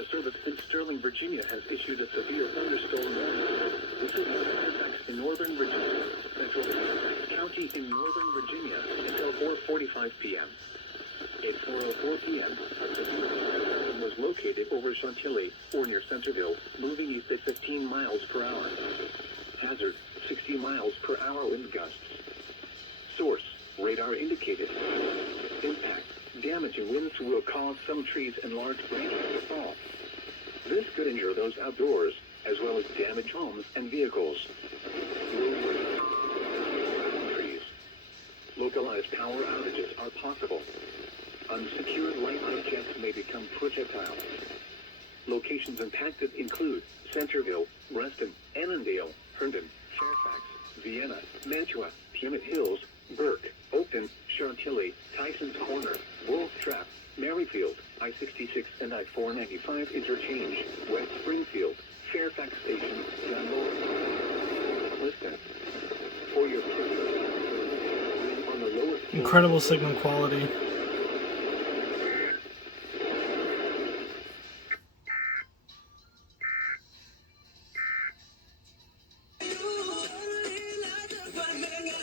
Weather Service in Sterling, Virginia has issued a severe thunderstorm warning. The city of Fairfax in northern Virginia, central county in northern Virginia, until 4:45 p.m. At 4:04 p.m., a severe thunderstorm was located over Chantilly, or near Centerville, moving east at 15 miles per hour. Hazard, 60 miles per hour wind gusts. Source, radar indicated. Impact, damaging winds will cause some trees and large branches to fall. This could injure those outdoors, as well as damage homes and vehicles. Trees. Localized power outages are possible. Unsecured light jets may become projectiles. Locations impacted include Centerville, Reston, Annandale, Herndon, Fairfax, Vienna, Mantua, Puget Hills, Burke, Oakton, Chantilly, Tysons Corner, Wolf Trap, Maryfield, I-66 and I-495 interchange, West Springfield, Fairfax Station, Dunmore. Listen. For your on the lowest Incredible signal quality.